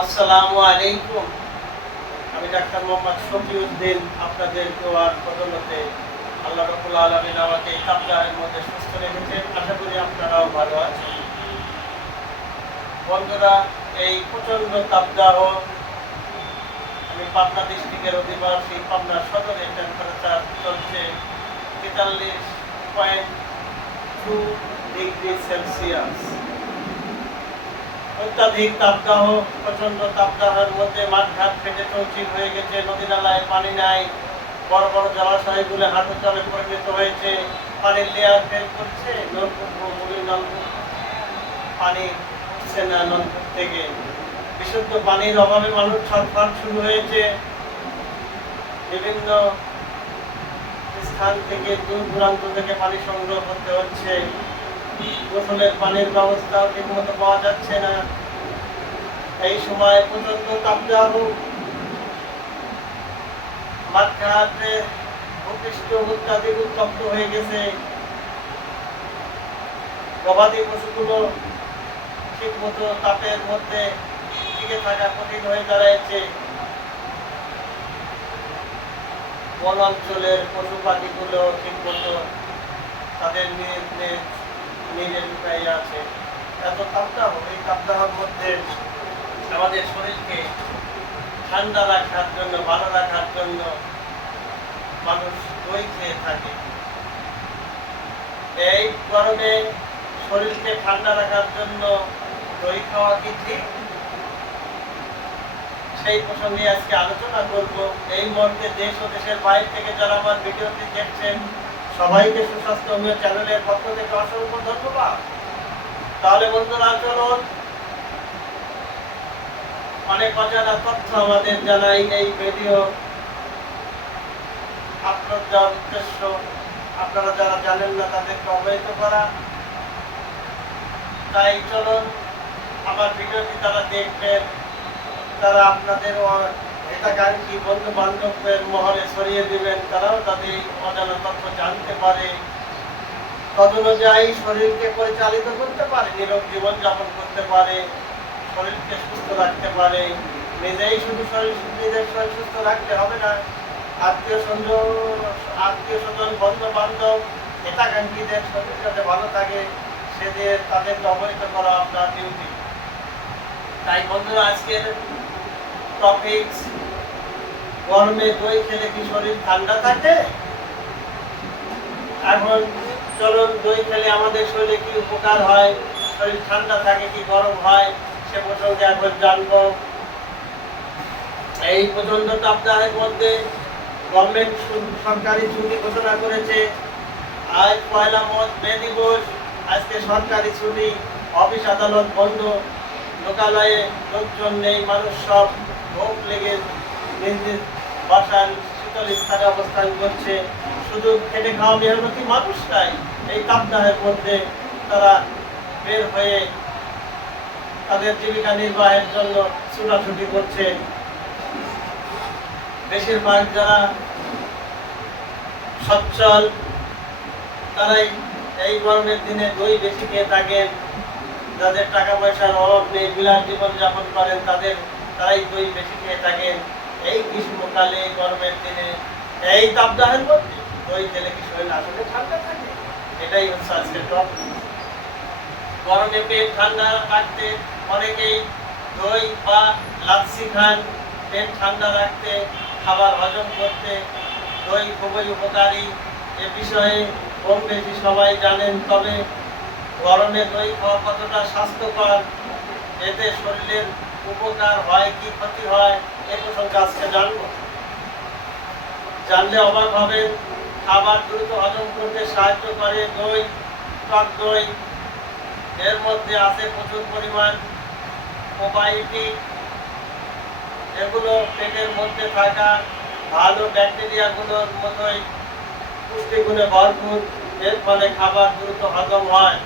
আসসালামু আলাইকুম। আমি ডাক্তার মোহাম্মদ শফিউদ্দিন। আপনাদের দোয়ার বদৌলতে আল্লাহ রাব্বুল আলামিন আমাকে এই তাপদাহের মধ্যে সুস্থ রেখেছেন। আশা করি আপনারাও ভালো আছেন। বন্ধুরা, এই প্রচণ্ড তাপদাহ, আমি পাবনা ডিস্ট্রিক্টের অধিবাসী। পাবনা সদরে টেম্পারেচার চলছে 43.2 ডিগ্রি সেলসিয়াস। অত্যাধিক তাপদাহ, প্রচন্ড তাপদাহের মধ্যে মাঠঘাট ফেটে চৌচির হয়ে গেছে, নদী নালায় পানি নাই, বড় বড় জলাশয়গুলো হাঁটু জলে পরিণত হয়েছে, পানির লেয়ার ফেল করছে, নলকূপ পানি উঠছে না নলকূপ থেকে। বিশুদ্ধ পানির অভাবে মানুষ ছটফট শুরু হয়েছে। বিভিন্ন স্থান থেকে, দূর দূরান্ত থেকে পানি সংগ্রহ করতে হচ্ছে। গোসলের পানির ব্যবস্থাও ঠিকমতো পাওয়া যাচ্ছে না। এই সময় প্রচন্ড তাপদাহ, মাঠঘাটে ভূপৃষ্ঠ অত্যাধিক উত্তপ্ত হয়ে গেছে। গবাদি পশুগুলো ঠিকমতো তাপের মধ্যে টিকে থাকা কঠিন হয়ে দাঁড়াচ্ছে। বন অঞ্চলের পশু পাখিগুলো ঠিকমতো তাদের নিজের লুকাই আছে। এত তাপদাহ, এই তাপদাহের মধ্যে আমাদের শরীরকে ঠান্ডা রাখার জন্য, ভালো রাখার জন্য মানুষ দই খেয়ে থাকে। এই গরমে শরীরকে ঠান্ডা রাখার জন্য দই খাওয়া কি ঠিক? সেই প্রসঙ্গে আজকে আলোচনা করব। এই মুহূর্তে দেশ ও দেশের বাইরে থেকে যারা আমার ভিডিওটি দেখছেন, সবাইকে সুস্বাস্থ্য হোমিও চ্যানেলের পক্ষ থেকে অসংখ্য ধন্যবাদ। তাহলে বন্ধুরা, চলুন অনেক অজানা তথ্য আমাদের জানাই এই ভিডিও আপলোড দেওয়ার উদ্দেশ্য। আপনারা যারা জানেন না তাদেরকে অবহিত করা। তাই চলুন আমার ভিডিওটি তারা দেখবেন, তারা আপনাদের হিতাকাঙ্ক্ষী বন্ধু বান্ধবের মহলে ছড়িয়ে দিবেন, তারাও তাদের অজানা তথ্য জানতে পারে, তদনুযায়ী শরীরকে পরিচালিত করতে পারে, নিরোগ জীবনযাপন করতে পারে, শরীরকে সুস্থ রাখতে পারে। নিজেই শুধু নিজের শরীর সুস্থ রাখতে হবে না, আত্মীয় স্বজন বন্ধু বান্ধব হিতাকাঙ্ক্ষীদের শরীর যাতে ভালো থাকে সেদিকে তাদেরকে অবহিত করা আপনার ডিউটি। তাই বন্ধুরা, আজকের টপিক, গরমে দই খেলে কি শরীর ঠান্ডা থাকে? এখন চলুন, দই খেলে আমাদের শরীরে কি উপকার হয়, শরীর ঠান্ডা থাকে কি গরম হয়, সে প্রসঙ্গে এখন জানবো। এই প্রচন্ড তাপদাহের মধ্যে গভর্নমেন্ট সরকারি ছুটি ঘোষণা করেছে। আজ পয়লা মে দিবস, আজকে সরকারি ছুটি, অফিস আদালত বন্ধ, লোকালয়ে লোকজন নেই, মানুষ সব ভোগ লেগে নিজ নিজ বাসার শীতল স্থানে অবস্থান করছে। শুধু খেটে খাওয়া মেহনতি মানুষরাই এই তাপদাহের মধ্যে তারা বের হয়ে তাদের জীবিকা নির্বাহের জন্য ছুটাছুটি করছে। বেশিরভাগ যারা সচ্ছল তারাই এই গরমের দিনে দই বেশি খেয়ে থাকেন। যাদের টাকা পয়সার অভাব নেই, বিলাস জীবনযাপন করেন, তারাই দই বেশি খেয়ে থাকেন। এই গ্রীষ্মকালে, গরমের দিনে, এই তাপদাহের মধ্যে দই খেলে কি শরীর আসলে ঠান্ডা থাকে? এটাই হচ্ছে আজকের টপিক। গরমে পেট ঠান্ডা রাখতে অনেকেই দই বা লাচ্ছি খান। পেট ঠান্ডা রাখতে, খাবার হজম করতে দই খুবই উপকারী। এ বিষয়ে কম বেশি সবাই জানেন, তবে গরমে দই খাওয়া কতটা স্বাস্থ্যকর, এতে শরীরের উপকার হয় কি ক্ষতি হয়, এ প্রসঙ্গে আজকে জানবো। জানলে অবাক হবেন। খাবার দ্রুত হজম করতে সাহায্য করে দই, টক দই। এর মধ্যে আছে প্রচুর পরিমাণ প্রোবায়োটিক। এগুলো পেটের মধ্যে থাকা ভালো ব্যাকটেরিয়াগুলোর মতোই পুষ্টিগুণে ভরপুর। এর ফলে খাবার দ্রুত হজম হয়।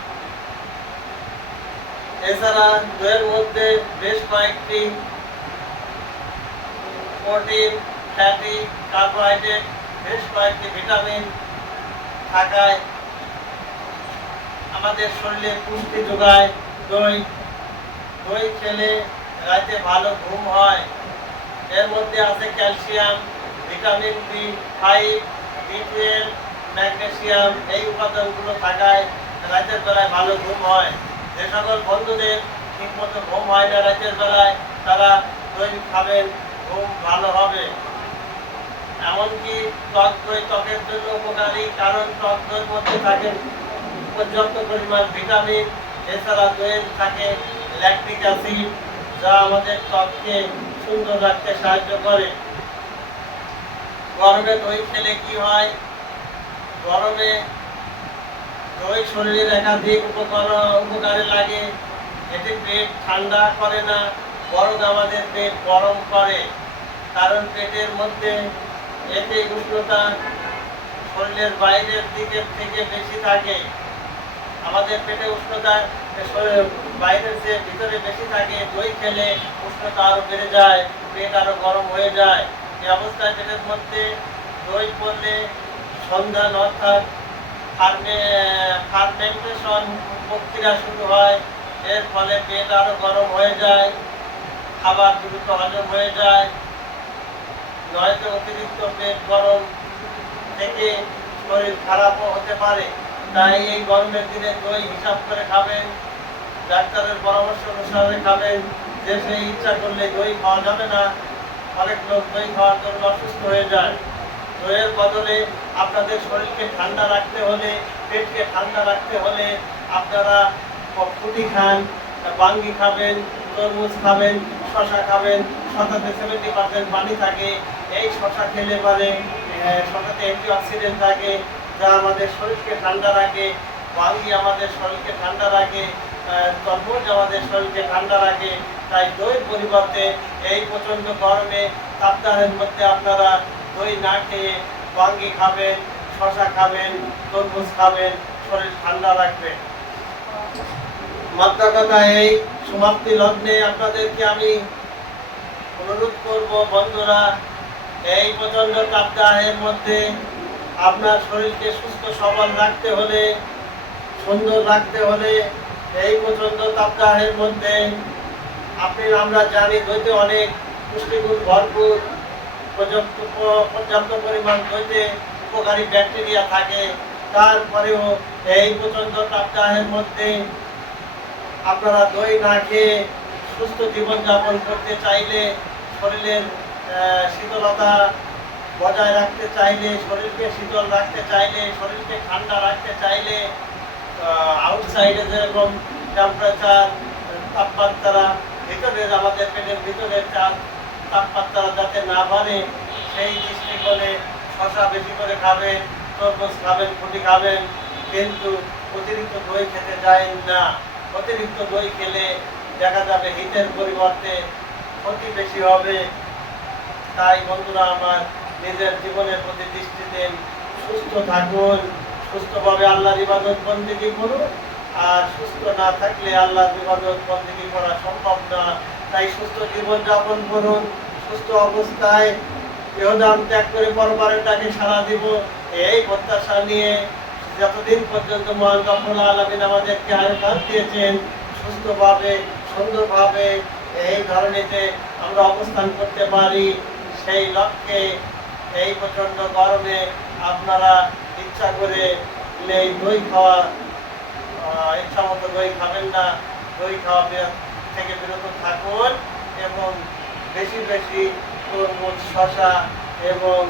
এছাড়া দইয়ের মধ্যে বেশ কয়েকটি প্রোটিন, ফ্যাটি, কার্বোহাইড্রেট, বেশ কয়েকটি ভিটামিন থাকায় আমাদের শরীরে পুষ্টি যোগায়। দই খেলে রাতে ভালো ঘুম হয়। এর মধ্যে আছে ক্যালসিয়াম, ভিটামিন বি5, বি12, ম্যাগনেসিয়াম, এই উপাদানগুলো থাকায় রাতের বেলায় ভালো ঘুম হয়। যে সকল বন্ধুদের ঠিকমতো ঘুম হয় না রাতের বেলায়, তারা দই খাবেন, ঘুম ভালো হবে। এমনকি টক দই ত্বকের জন্য উপকারী, কারণ টক দইয়ের মধ্যে থাকে পর্যাপ্ত পরিমাণ ভিটামিন। এছাড়া দইয়ের থাকে ল্যাকটিক অ্যাসিড, যা আমাদের ত্বককে সুন্দর রাখতে সাহায্য করে। গরমে দই খেলে কি হয়? গরমে দই শরীরের একাধিক উপকারে লাগে। এটি পেট ঠান্ডা করে না, বরং আমাদের পেট গরম করে। কারণ পেটের মধ্যে এতে উষ্ণতা শরীরের বাইরের দিকের থেকে বেশি থাকে। আমাদের পেটে উষ্ণতা বাইরের চেয়ে ভিতরে বেশি থাকে। দই খেলে উষ্ণতা আরো বেড়ে যায়, পেট আরো গরম হয়ে যায়। এই অবস্থায় পেটের মধ্যে দই পড়লে সন্ধান অর্থাৎ ফার্মেন্টেশন প্রক্রিয়া শুরু হয়। এর ফলে পেট আরো গরম হয়ে যায়, খাবার দ্রুত হজম হয়ে যায়। নয়তো অতিরিক্ত পেট গরম থেকে শরীর খারাপও হতে পারে। তাই এই গরমের দিনে দই হিসাব করে খাবেন, ডাক্তারের পরামর্শ অনুসারে খাবেন। যে সেই ইচ্ছা করলে দই খাওয়া যাবে না। অনেক লোক দই খাওয়ার জন্য অসুস্থ হয়ে যায়। দইয়ের বদলে আপনাদের শরীরকে ঠান্ডা রাখতে হলে, পেটকে ঠান্ডা রাখতে হলে আপনারা ফুটি খান, বাঙ্গি খাবেন, তরমুজ খাবেন, শশা খাবেন। শশাতে 70% পানি থাকে। এই শশা খেলে পরে শশাতে অ্যান্টিঅক্সিডেন্ট থাকে, যা আমাদের শরীরকে ঠান্ডা রাখে। বাঙ্গি আমাদের শরীরকে ঠান্ডা রাখে, তরমুজ আমাদের শরীরকে ঠান্ডা রাখে। তাই দইয়ের পরিবর্তে এই প্রচণ্ড গরমে তাপদাহের মধ্যে আপনারা দই না খেয়ে বাঙ্গি খাবেন, শশা খাবেন, তরমুজ খাবেন, শরীর ঠান্ডা রাখবেন। মাত্রা কথা এই সমাপ্তি লগ্নে আপনাদেরকে আমি অনুরোধ করব, বন্ধুরা, এই প্রচন্ড তাপদাহের মধ্যে আপনার শরীরকে সুস্থ সবল রাখতে হলে, সুন্দর রাখতে হলে, এই প্রচন্ড তাপদাহের মধ্যে আমরা জানি দইতে অনেক পুষ্টিগুণ ভরপুর। পর্যাপ্ত পরিমাণ দইতে উপকারী ব্যাকটেরিয়া থাকে। তারপরেও এই প্রচন্ড তাপদাহের মধ্যে আপনারা দই না খেয়ে সুস্থ জীবনযাপন করতে চাইলে, শরীরের শীতলতা বজায় রাখতে চাইলে, শরীরকে শীতল রাখতে চাইলে, শরীরকে ঠান্ডা রাখতে চাইলে, আউটসাইডে যেরকম টেম্পারেচার, তাপমাত্রা, ভিতরের আমাদের পেটের ভিতরের তাপমাত্রা যাতে না বাড়ে, সেই দৃষ্টিকোণে শশা বেশি করে খাবেন, তরমুজ খাবেন, ফুটি খাবেন। কিন্তু অতিরিক্ত দই খেতে যায় না। অতিরিক্ত দই খেলে দেখা যাবে হিতের পরিবর্তে ক্ষতি বেশি হবে। তাই বন্ধুরা আমার, নিজের জীবনের প্রতি দৃষ্টি দিন, সুস্থ থাকুন, সুস্থভাবে আল্লাহর ইবাদত বন্দেগী করুন। আর সুস্থ না থাকলে আল্লাহর ইবাদত বন্দেগী করা সম্ভব না। তাই সুস্থ জীবন যাপন করুন। সুস্থ অবস্থায় ইহদাম ত্যাগ করে পরপারেরটাকে সাড়া দিব, এই প্রত্যাশা নিয়ে যতদিন পর্যন্ত মহান রব্বুল আলামিন আমাদেরকে আয়ুষ্মান দিয়েছেন, সুস্থভাবে সুন্দরভাবে এই ধরনেতে আমরা অবস্থান করতে পারি, সেই লক্ষ্যে এই প্রচণ্ড গরমে আপনারা ইচ্ছা করে এই দই খাওয়া, ইচ্ছা মতো দই খাবেন না। দই খাওয়া থেকে বিরত থাকুন এবং বেশি বেশি তরমুজ, শশা এবং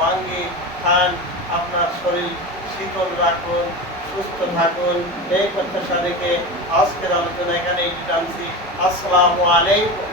বাঙ্গি খান। আপনার শরীর শীতল রাখুন, সুস্থ থাকুন, এই প্রত্যাশা রেখে আজকের আলোচনা এখানেই টানছি। আসসালামু আলাইকুম।